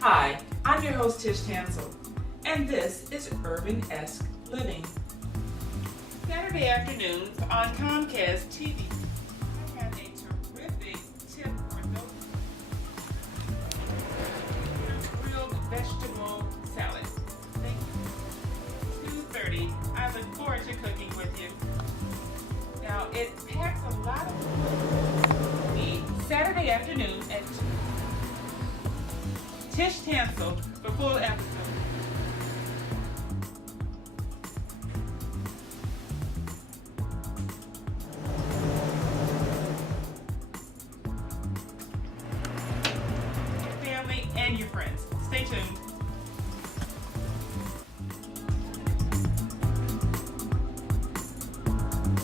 Hi, I'm your host Tish Tansil, and this is URBANesque Living. Saturday afternoons on Comcast TV. I have a terrific tip for those grilled vegetable salad. Thank you. 2:30. I look forward to cooking with you. Now it packs a lot of the Saturday afternoon at Tish Tansil for full episode. Your family and your friends. Stay tuned.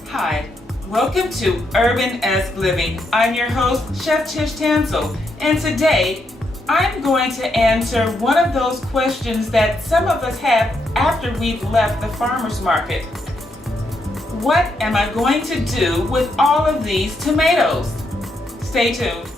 Hi, welcome to URBANesque Living. I'm your host, Chef Tish Tansil, and today I'm going to answer one of those questions that some of us have after we've left the farmer's market. What am I going to do with all of these tomatoes? Stay tuned.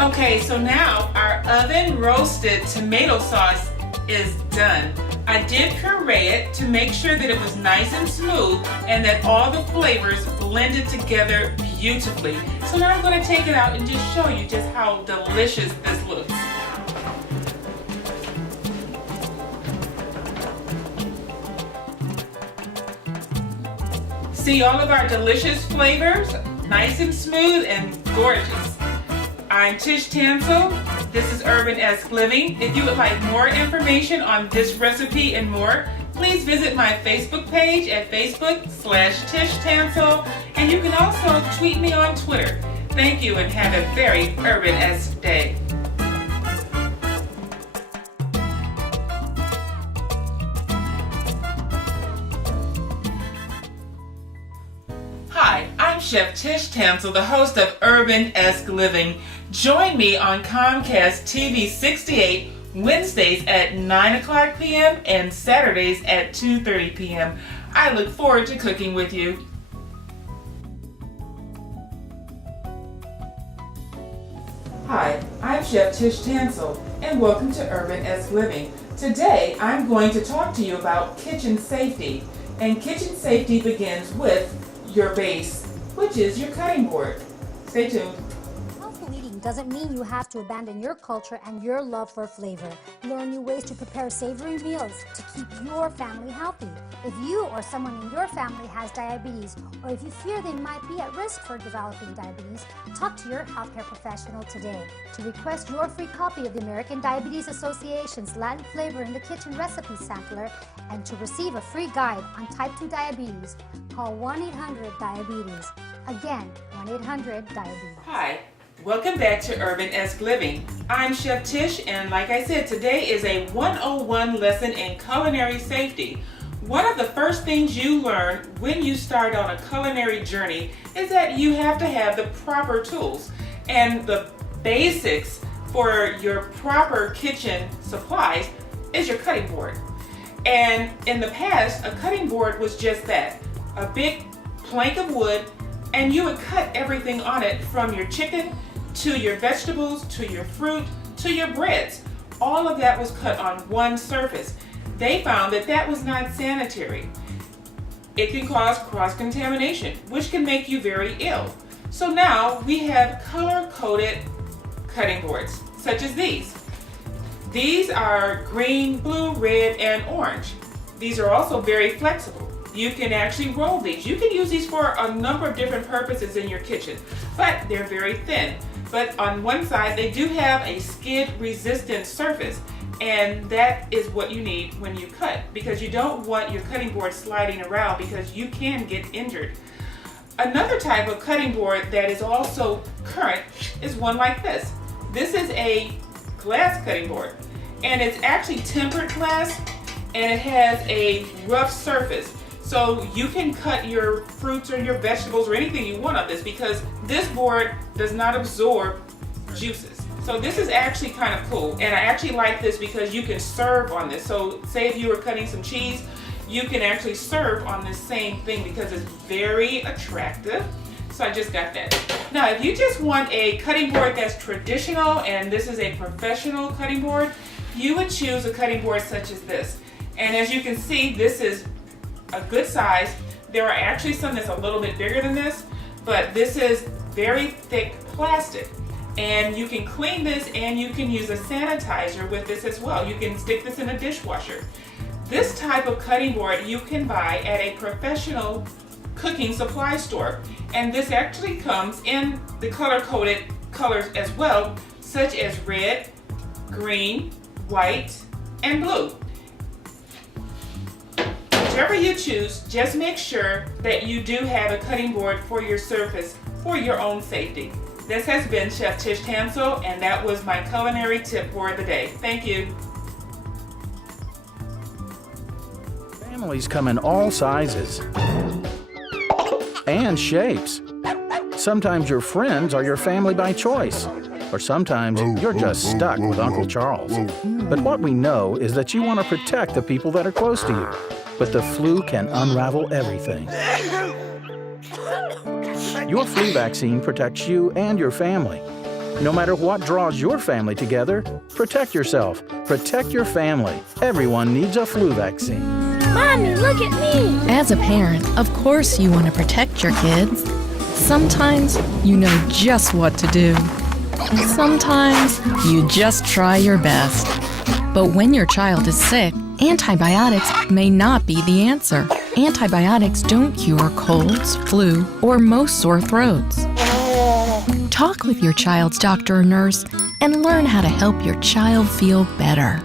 Okay, so now our oven roasted tomato sauce is done. I did puree it to make sure that it was nice and smooth and that all the flavors blended together beautifully. So now I'm going to take it out and just show you just how delicious this looks. See all of our delicious flavors, nice and smooth and gorgeous. I'm Tish Tansil. This is URBANesque Living. If you would like more information on this recipe and more, please visit my Facebook page at Facebook/Tish Tansil, and you can also tweet me on Twitter. Thank you and have a very URBANesque day. Hi, I'm Chef Tish Tansil, the host of URBANesque Living. Join me on Comcast TV-68 Wednesdays at 9 o'clock p.m. and Saturdays at 2:30 p.m. I look forward to cooking with you. Hi, I'm Chef Tish Tansil, and welcome to URBANesque Living. Today, I'm going to talk to you about kitchen safety. And kitchen safety begins with your base, which is your cutting board. Stay tuned. Healthful eating doesn't mean you have to abandon your culture and your love for flavor. Learn new ways to prepare savory meals to keep your family healthy. If you or someone in your family has diabetes, or if you fear they might be at risk for developing diabetes, talk to your healthcare professional today. To request your free copy of the American Diabetes Association's Latin Flavor in the Kitchen Recipe Sampler, and to receive a free guide on type 2 diabetes, call 1-800-DIABETES. Again, 1-800-DIABETES. Hi, welcome back to URBANesque Living. I'm Chef Tish, and like I said, today is a 101 lesson in culinary safety. One of the first things you learn when you start on a culinary journey is that you have to have the proper tools. And the basics for your proper kitchen supplies is your cutting board. And in the past, a cutting board was just that, a big plank of wood, and you would cut everything on it, from your chicken to your vegetables to your fruit to your breads. All of that was cut on one surface. They found that that was not sanitary. It can cause cross-contamination, which can make you very ill. So now we have color-coded cutting boards, such as these. These are green, blue, red, and orange. These are also very flexible. You can actually roll these. You can use these for a number of different purposes in your kitchen, but they're very thin. But on one side, they do have a skid-resistant surface, and that is what you need when you cut, because you don't want your cutting board sliding around because you can get injured. Another type of cutting board that is also current is one like this. This is a glass cutting board, and it's actually tempered glass, and it has a rough surface. So you can cut your fruits or your vegetables or anything you want on this, because this board does not absorb juices. So this is actually kind of cool, and I actually like this because you can serve on this. So say if you were cutting some cheese, you can actually serve on this same thing because it's very attractive. So I just got that. Now, if you just want a cutting board that's traditional and this is a professional cutting board, you would choose a cutting board such as this. And as you can see, this is a good size. There are actually some that's a little bit bigger than this, but this is very thick plastic. And you can clean this, and you can use a sanitizer with this as well. You can stick this in a dishwasher. This type of cutting board you can buy at a professional cooking supply store. And this actually comes in the color-coded colors as well, such as red, green, white, and blue. Whichever you choose, just make sure that you do have a cutting board for your surface for your own safety. This has been Chef Tish Tansil, and that was my culinary tip for the day. Thank you. Families come in all sizes and shapes. Sometimes your friends are your family by choice, or sometimes you're just stuck with Uncle Charles. But what we know is that you want to protect the people that are close to you. But the flu can unravel everything. Your flu vaccine protects you and your family. No matter what draws your family together, protect yourself, protect your family. Everyone needs a flu vaccine. Mommy, look at me! As a parent, of course you want to protect your kids. Sometimes you know just what to do. Sometimes you just try your best. But when your child is sick, antibiotics may not be the answer. Antibiotics don't cure colds, flu, or most sore throats. Talk with your child's doctor or nurse and learn how to help your child feel better.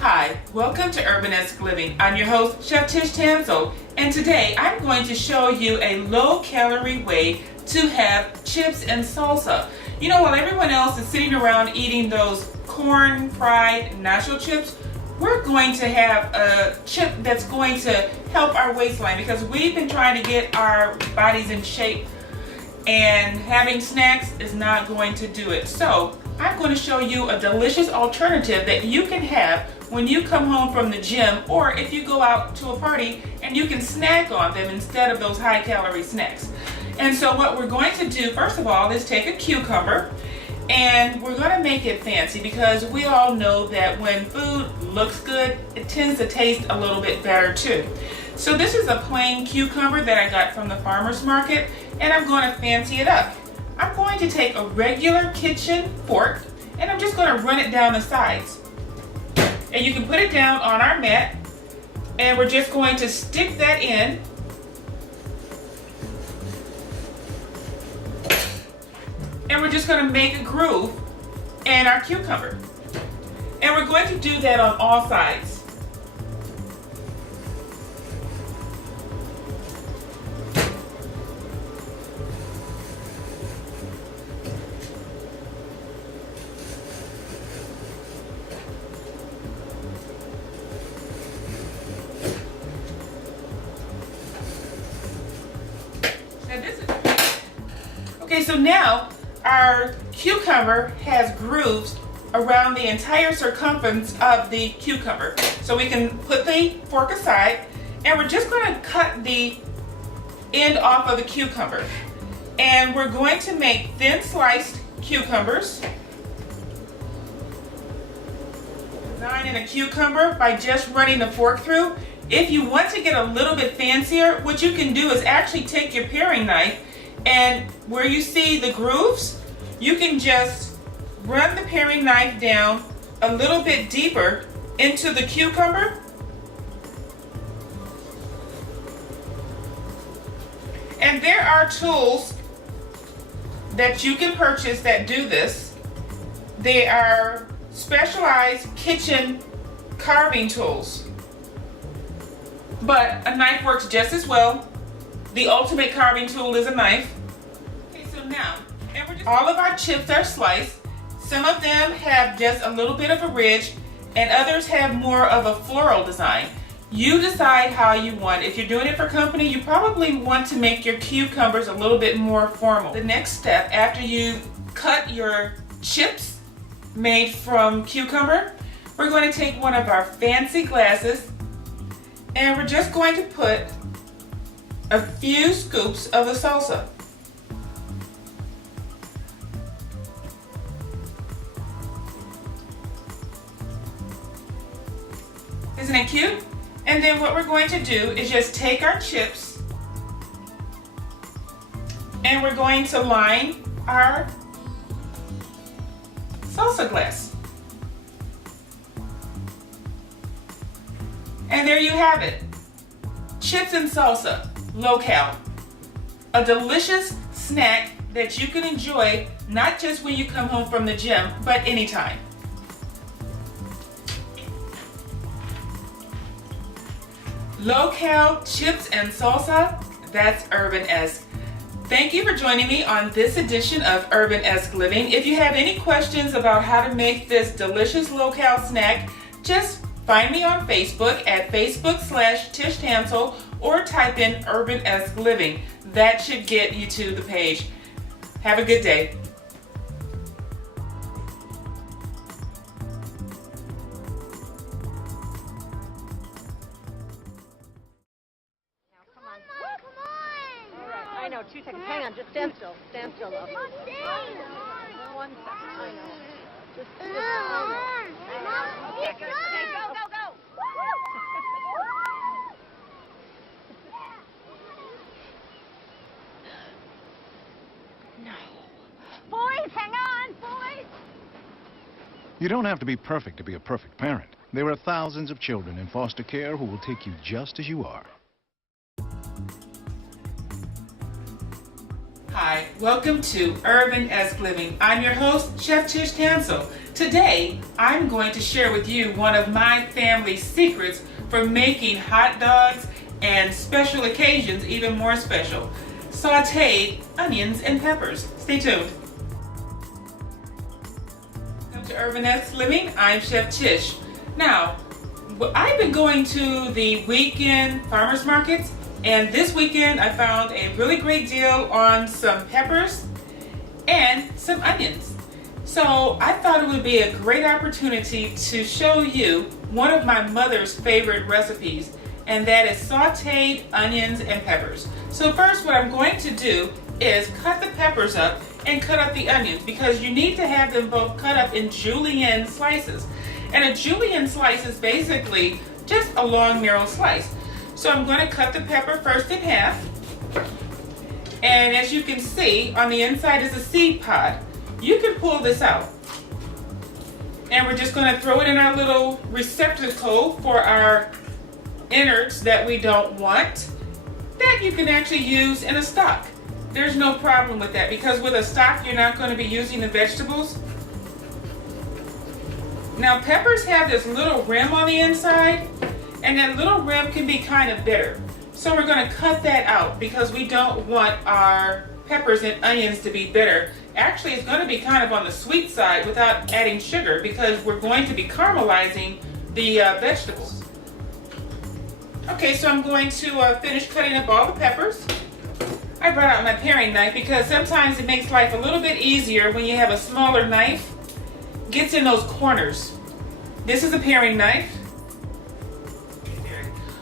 Hi, welcome to URBANesque Living. I'm your host, Chef Tish Tansil, and today I'm going to show you a low-calorie way to have chips and salsa. You know, while everyone else is sitting around eating those corn-fried nacho chips, we're going to have a chip that's going to help our waistline because we've been trying to get our bodies in shape, and having snacks is not going to do it. So I'm going to show you a delicious alternative that you can have when you come home from the gym, or if you go out to a party and you can snack on them instead of those high-calorie snacks. And so what we're going to do, first of all, is take a cucumber, and we're going to make it fancy because we all know that when food looks good, it tends to taste a little bit better too. So this is a plain cucumber that I got from the farmer's market, and I'm going to fancy it up. I'm going to take a regular kitchen fork, and I'm just going to run it down the sides. And you can put it down on our mat, and we're just going to stick that in. And we're just going to make a groove in our cucumber. And we're going to do that on all sides. Okay, so now our cucumber has grooves around the entire circumference of the cucumber. So we can put the fork aside, and we're just going to cut the end off of the cucumber. And we're going to make thin sliced cucumbers. Design in a cucumber by just running the fork through. If you want to get a little bit fancier, what you can do is actually take your paring knife, and where you see the grooves, you can just run the paring knife down a little bit deeper into the cucumber. And there are tools that you can purchase that do this. They are specialized kitchen carving tools. But a knife works just as well. The ultimate carving tool is a knife. Okay, so now, all of our chips are sliced. Some of them have just a little bit of a ridge, and others have more of a floral design. You decide how you want. If you're doing it for company, you probably want to make your cucumbers a little bit more formal. The next step, after you cut your chips made from cucumber, we're going to take one of our fancy glasses, and we're just going to put a few scoops of the salsa. Isn't it cute? And then what we're going to do is just take our chips, and we're going to line our salsa glass. And there you have it. Chips and salsa, low-cal. A delicious snack that you can enjoy not just when you come home from the gym, but anytime. Low-cal chips and salsa, that's URBANesque. Thank you for joining me on this edition of URBANesque Living. If you have any questions about how to make this delicious low-cal snack, just find me on Facebook at Facebook/Tish Tansil, or type in URBANesque Living. That should get you to the page. Have a good day. know, 2 seconds. Hang on, just stand still. Stand still, love. 1 second, I know. Just hang on. Okay, good. Okay, go, go, go. No. Boys, hang on, boys. You don't have to be perfect to be a perfect parent. There are thousands of children in foster care who will take you just as you are. Hi, welcome to URBANesque Living. I'm your host, Chef Tish Tansil. Today, I'm going to share with you one of my family's secrets for making hot dogs and special occasions even more special. Sauteed onions and peppers. Stay tuned. Welcome to URBANesque Living. I'm Chef Tish. Now, I've been going to the weekend farmers markets, and this weekend I found a really great deal on some peppers and some onions. So I thought it would be a great opportunity to show you one of my mother's favorite recipes, and that is sauteed onions and peppers. So first, what I'm going to do is cut the peppers up and cut up the onions, because you need to have them both cut up in julienne slices. And a julienne slice is basically just a long, narrow slice. So I'm going to cut the pepper first in half. And as you can see, on the inside is a seed pod. You can pull this out. And we're just going to throw it in our little receptacle for our innards that we don't want, that you can actually use in a stock. There's no problem with that, because with a stock you're not going to be using the vegetables. Now, peppers have this little rim on the inside, and that little rim can be kind of bitter. So we're going to cut that out, because we don't want our peppers and onions to be bitter. Actually, it's going to be kind of on the sweet side without adding sugar, because we're going to be caramelizing the vegetables. Okay, so I'm going to finish cutting up all the peppers. I brought out my paring knife because sometimes it makes life a little bit easier when you have a smaller knife. Gets in those corners. This is a paring knife.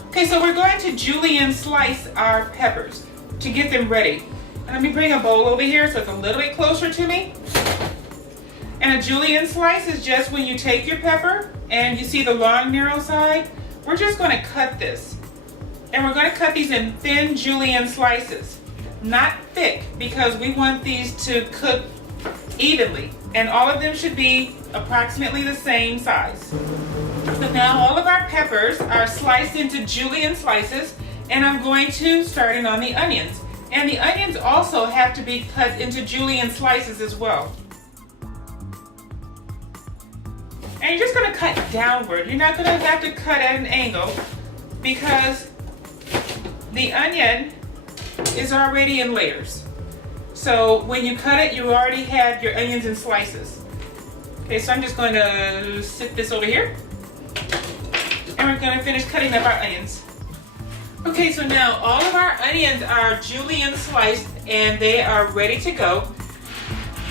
Okay, so we're going to julienne slice our peppers to get them ready. Let me bring a bowl over here so it's a little bit closer to me. And a julienne slice is just when you take your pepper and you see the long, narrow side. We're just going to cut this. And we're going to cut these in thin julienne slices. Not thick, because we want these to cook evenly. And all of them should be approximately the same size. So now all of our peppers are sliced into julienne slices, and I'm going to start in on the onions. And the onions also have to be cut into julienne slices as well. And you're just going to cut downward. You're not going to have to cut at an angle, because the onion is already in layers. So when you cut it, you already have your onions in slices. Okay, so I'm just going to sit this over here. And we're going to finish cutting up our onions. Okay, so now all of our onions are julienne sliced and they are ready to go.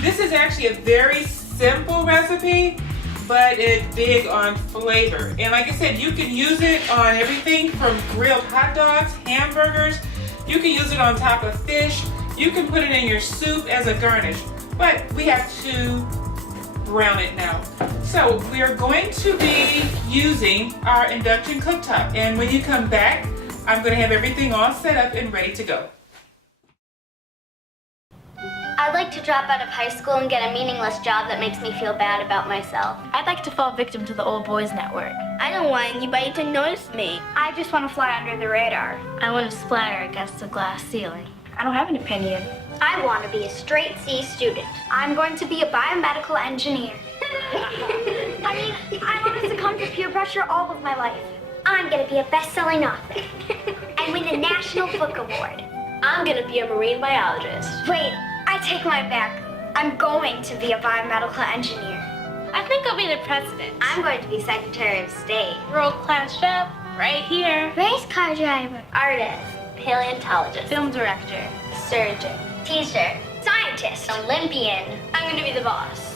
This is actually a very simple recipe, but it's big on flavor. And like I said, you can use it on everything from grilled hot dogs, hamburgers. You can use it on top of fish. You can put it in your soup as a garnish. But we have to brown it now. So we are going to be using our induction cooktop. And when you come back, I'm going to have everything all set up and ready to go. I'd like to drop out of high school and get a meaningless job that makes me feel bad about myself. I'd like to fall victim to the old boys network. I don't want anybody to notice me. I just want to fly under the radar. I want to splatter against the glass ceiling. I don't have an opinion. I want to be a straight C student. I'm going to be a biomedical engineer. I want to succumb to peer pressure all of my life. I'm going to be a best-selling author and win a National Book Award. I'm going to be a marine biologist. Wait, I take mine back. I'm going to be a biomedical engineer. I think I'll be the president. I'm going to be Secretary of State. World-class chef, right here. Race car driver. Artist. Paleontologist. Film director. Surgeon. Teacher. Scientist. Olympian. I'm going to be the boss.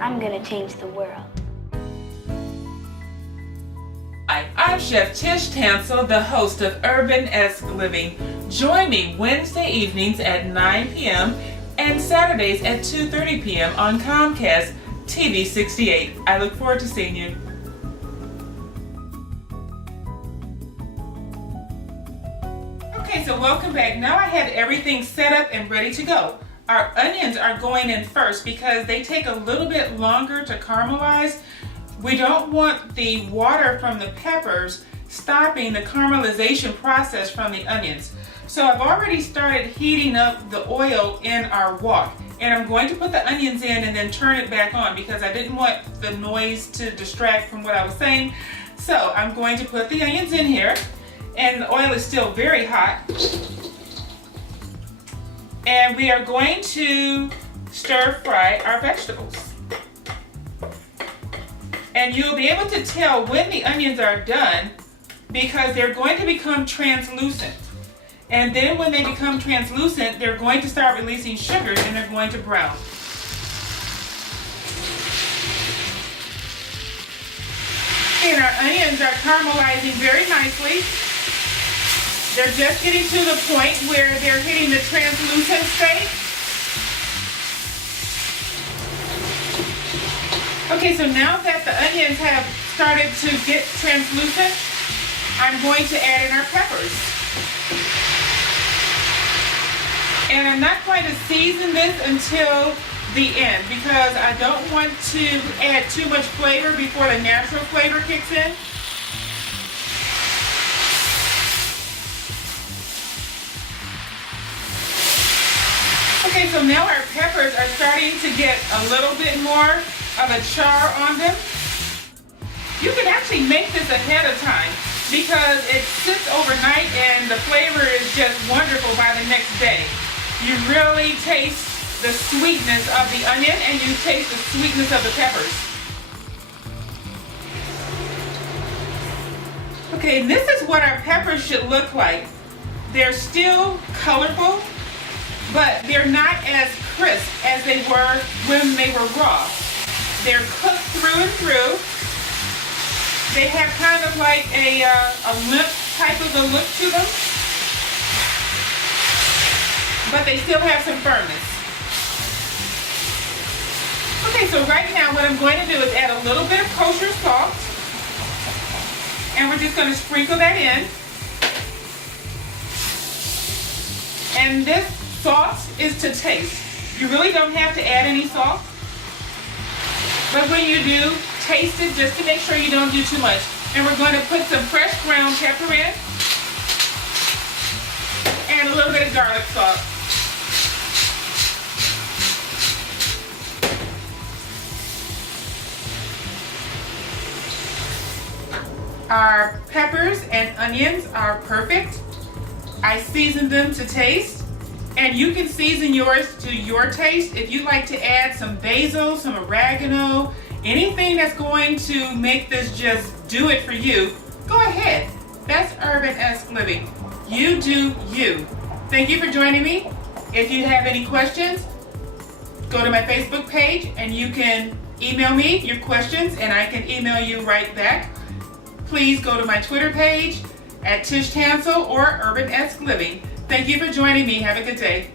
I'm going to change the world. I'm Chef Tish Tansil, the host of URBANesque Living. Join me Wednesday evenings at 9 p.m. and Saturdays at 2:30 p.m. on Comcast TV-68. I look forward to seeing you. Okay, so welcome back. Now I had everything set up and ready to go. Our onions are going in first because they take a little bit longer to caramelize. We don't want the water from the peppers stopping the caramelization process from the onions. So I've already started heating up the oil in our wok, and I'm going to put the onions in and then turn it back on because I didn't want the noise to distract from what I was saying. So I'm going to put the onions in here, and the oil is still very hot. And we are going to stir fry our vegetables. And you'll be able to tell when the onions are done because they're going to become translucent. And then when they become translucent, they're going to start releasing sugars and they're going to brown. And our onions are caramelizing very nicely. They're just getting to the point where they're hitting the translucent state. Okay, so now that the onions have started to get translucent, I'm going to add in our peppers. And I'm not going to season this until the end because I don't want to add too much flavor before the natural flavor kicks in. Okay, so now our peppers are starting to get a little bit more of a char on them. You can actually make this ahead of time because it sits overnight and the flavor is just wonderful by the next day. You really taste the sweetness of the onion and you taste the sweetness of the peppers. Okay, and this is what our peppers should look like. They're still colorful, but they're not as crisp as they were when they were raw. They're cooked through and through. They have kind of like a limp type of a look to them, but they still have some firmness. Okay, so right now what I'm going to do is add a little bit of kosher salt, and we're just going to sprinkle that in. And this salt is to taste. You really don't have to add any salt, but when you do, taste it just to make sure you don't do too much. And we're going to put some fresh ground pepper in and a little bit of garlic salt. Our peppers and onions are perfect. I seasoned them to taste, and you can season yours to your taste. If you like to add some basil, some oregano, anything that's going to make this just do it for you, go ahead. That's URBANesque Living. You do you. Thank you for joining me. If you have any questions, go to my Facebook page and you can email me your questions and I can email you right back. Please go to my Twitter page at Tish Tansil or URBANesque Living. Thank you for joining me. Have a good day.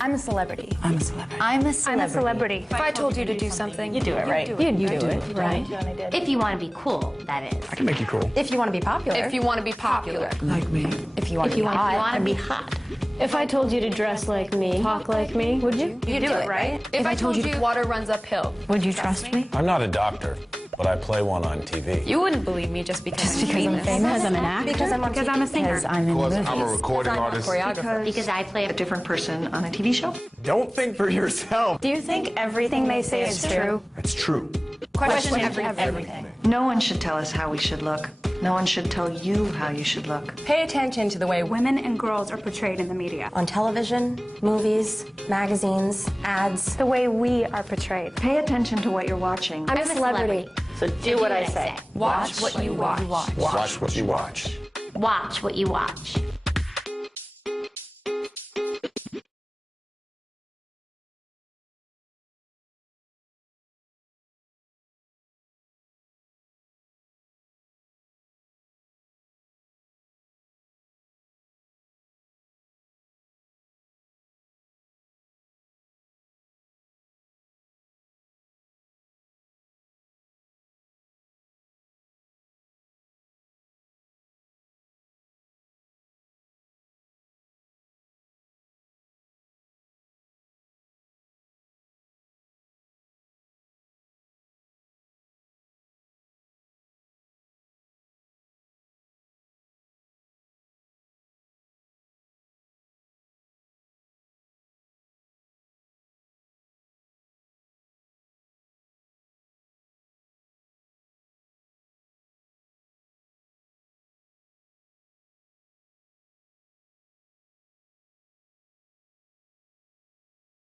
I'm a celebrity. I'm a celebrity. I'm a celebrity. I'm a celebrity. If I told you to do something, You do it, right? You do it, right? If you want to be cool, that is. I can make you cool. If you want to be popular. If you want to be popular. Like me. If you want to be hot. be hot. If I told you to dress like me, talk like me, would you? You do it, right? If I told you water runs uphill. Would you trust me? I'm not a doctor, but I play one on TV. You wouldn't believe me just because I'm famous. Because I'm an actor. Because I'm on TV. I'm a singer. Because I'm in movies. I'm a recording artist. Because I play a different person on a TV show. Don't think for yourself. Do you think everything they say is true? It's true. Question everything. No one should tell us how we should look. No one should tell you how you should look. Pay attention to the way Women and girls are portrayed in the media. on television, movies, magazines, ads. The way we are portrayed. Pay attention to what you're watching. I'm a celebrity. So do what I say. Watch what you watch. Watch what you watch. Watch what you watch.